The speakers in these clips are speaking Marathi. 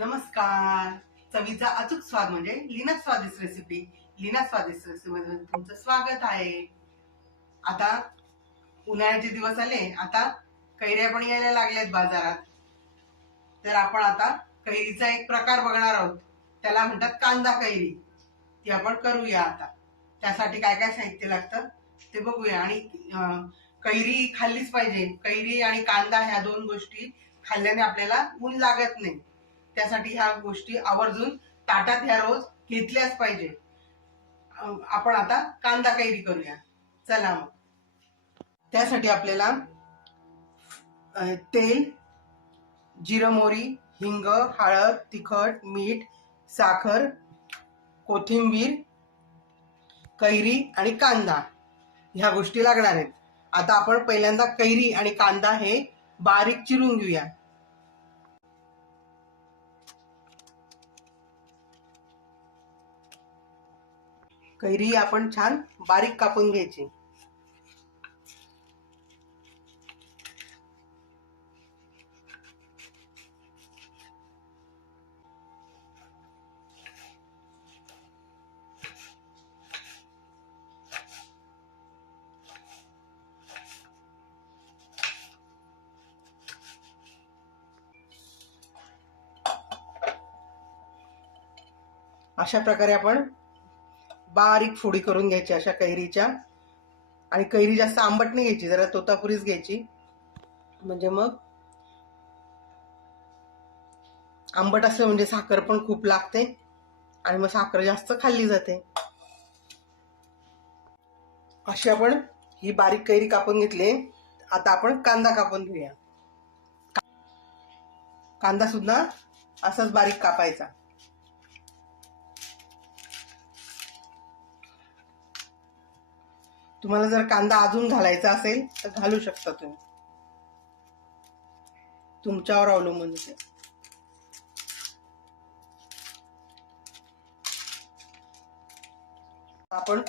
नमस्कार. चवीचा अचूक स्वाद म्हणजे लीना स्वादिष्ट रेसिपी. लीना स्वादिष्ट रेसिपी मध्ये तुमचं स्वागत आहे. आता उन्हाळ्याचे दिवस आले, आता कैऱ्या पण यायला लागल्यात बाजारात. तर आपण आता कैरीचा एक प्रकार बघणार आहोत. त्याला म्हणतात कांदा कैरी. ती आपण करूया आता. त्यासाठी काय काय साहित्य लागतं ते बघूया. आणि कैरी खाल्लीच पाहिजे. कैरी आणि कांदा ह्या दोन गोष्टी खाल्ल्याने आपल्याला ऊन लागत नाही. त्यासाठी ह्या गोष्टी आवर्जून ताटात ह्या रोज घेतल्याच पाहिजे. आपण आता कांदा कैरी करूया. चला मग. त्यासाठी आपल्याला तेल, जिरं, मोहरी, हिंग, हळद, तिखट, मीठ, साखर, कोथिंबीर, कैरी आणि कांदा ह्या गोष्टी लागणार आहेत. आता आपण पहिल्यांदा कैरी आणि कांदा हे बारीक चिरून घेऊया. कैरी आपण छान बारीक कापून घ्यायची. अशा प्रकारे आपण बारीक फोडी करून घ्यायची अशा कैरीच्या. आणि कैरी जास्त आंबट नाही घ्यायची, जरा तोतापुरीच घ्यायची. म्हणजे मग आंबट असलं म्हणजे साखर पण खूप लागते आणि मग साखर जास्त खाल्ली जाते. अशी आपण ही बारीक कैरी कापून घेतली. आता आपण कांदा कापून घेऊया. कांदा सुद्धा असाच बारीक कापायचा. तुम्हाला जर कांदा अजून घालायचा असेल तर घालू शकता तुम्ही, तुमच्यावर अवलंबून आहे. आपण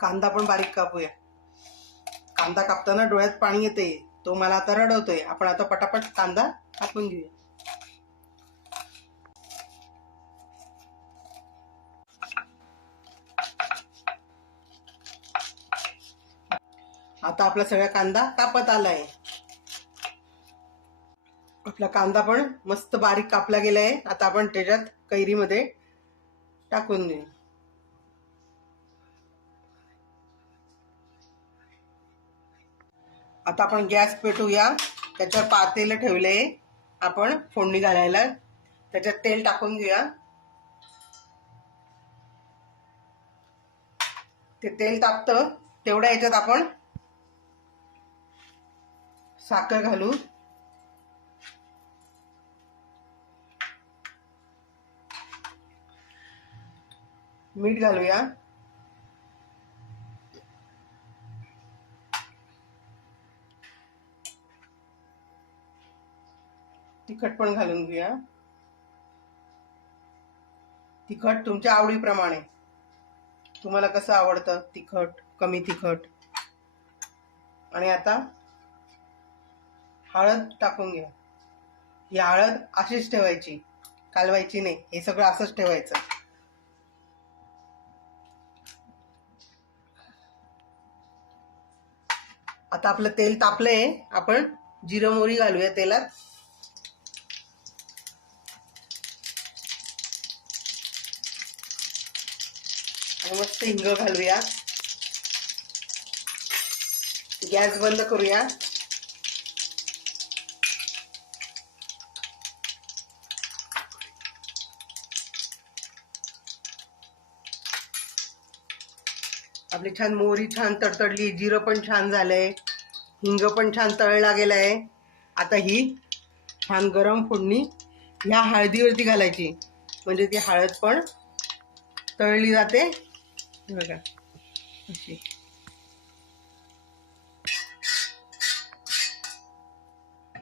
कांदा पण बारीक कापूया. कांदा कापताना डोळ्यात पाणी येते, तो मला आता रडवतोय. आपण आता पटापट कांदा कापून घेऊया. आता आपला सगळा कांदा कापत आलाय. आपला कांदा पण मस्त बारीक कापला गेलाय. आता आपण त्याच्यात कैरीमध्ये टाकून देऊ. आता आपण गॅस पेटवूया. त्याच्यावर पातेलं ठेवले. आपण फोडणी घालायला त्याच्यात तेल टाकून घेऊया. ते तेल तापतं तेवढ्या याच्यात आपण साखर घालू. मीठ घालूया. तिखट पण घालून घेऊया. तिखट तुमच्या आवडीप्रमाणे, तुम्हाला कसं आवडतं, तिखट कमी तिखट. आणि आता हळद टाकून घ्या. ही हळद अशीच ठेवायची, कालवायची नाही. हे सगळं असंच ठेवायचं. आता आपलं तेल तापलंय. आपण जिरं मोहरी घालूया तेलात. आणि मस्त हिंग घालूया. गॅस बंद करूया. आपली छान मोहरी छान तडतडली, जिरं पण छान झालंय, हिंग पण छान तळला गेलाय. आता ही छान गरम फोडणी ह्या हळदीवरती घालायची, म्हणजे ती हळद पण तळली जाते. बघा अशी.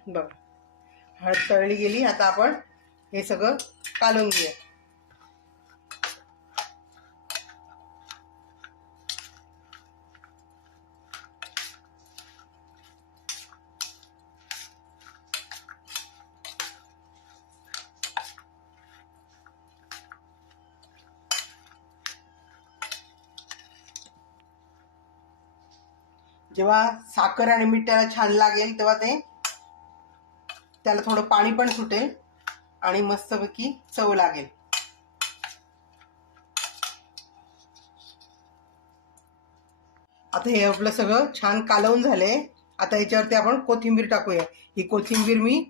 बघा हळद तळली गेली. आता आपण हे सगळं कालून घेऊया. जेव्हा साखर आणि मीठ त्याला छान लागेल तेव्हा त्याला थोडं पाणी पण सुटेल आणि मस्तपैकी चव लागेल. आता हे आपलं सगळं छान कालवून झालंय. आता याच्यावरती आपण कोथिंबीर टाकूया. ही कोथिंबीर मी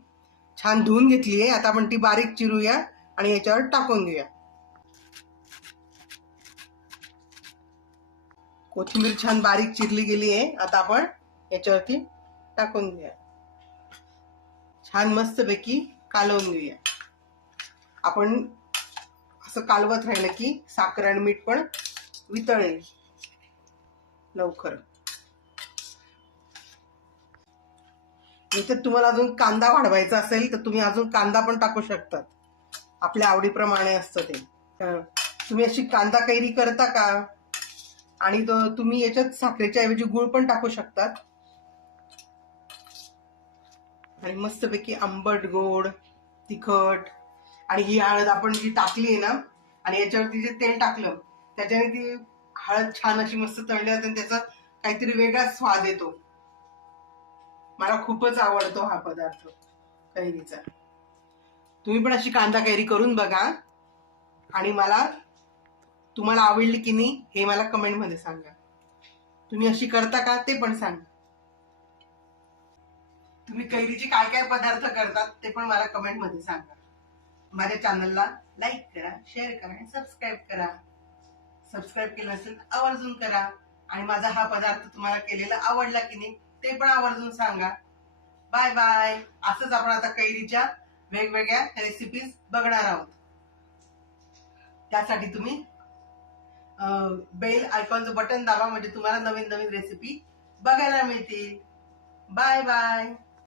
छान धुवून घेतली आहे. आता आपण ती बारीक चिरूया आणि याच्यावर टाकून घेऊया. कोथिंबीर छान बारीक चिरली गेली आहे. आता आपण याच्यावरती टाकून घेऊया. छान मस्तपैकी कालवून घेऊया. आपण असं कालवत राहिलं की साखर आणि मीठ पण वितळेल लवकर. इथे तुम्हाला अजून कांदा वाढवायचा असेल तर तुम्ही अजून कांदा पण टाकू शकतात. आपल्या आवडीप्रमाणे असतं ते. तुम्ही अशी कांदा कैरी करता का? आणि तुम्ही याच्यात साखरेच्या ऐवजी गुळ पण टाकू शकतात. आणि मस्तपैकी आंबट गोड तिखट आणि ही हळद आपण जी टाकली आहे ना आणि याच्यावरती जे तेल टाकलं त्याच्याने ती हळद छान अशी मस्त तळली जाते आणि त्याचा काहीतरी वेगळाच स्वाद येतो. मला खूपच आवडतो हा पदार्थ कैरीचा. तुम्ही पण अशी कांदा कैरी करून बघा आणि तुम्हाला आवडली की नाही हे मला कमेंट मध्ये सांगा. तुम्ही अशी करता का ते पण सांगा. तुम्ही कैरीचे काय काय पदार्थ करतात ते पण मला कमेंट मध्ये सांगा. माझ्या चॅनलला लाईक करा, शेअर करा आणि सबस्क्राईब करा. सबस्क्राईब केलं असेल तर आवर्जून करा. आणि माझा हा पदार्थ तुम्हाला केलेला आवडला की नाही ते पण आवर्जून सांगा. Bye bye. असंच आपण आता कैरीच्या वेगवेगळ्या रेसिपीज बघणार आहोत. त्यासाठी तुम्ही बेल आयकॉनचं बटन दाबा म्हणजे तुम्हाला नवीन नवीन रेसिपी बघायला मिळतील. Bye bye.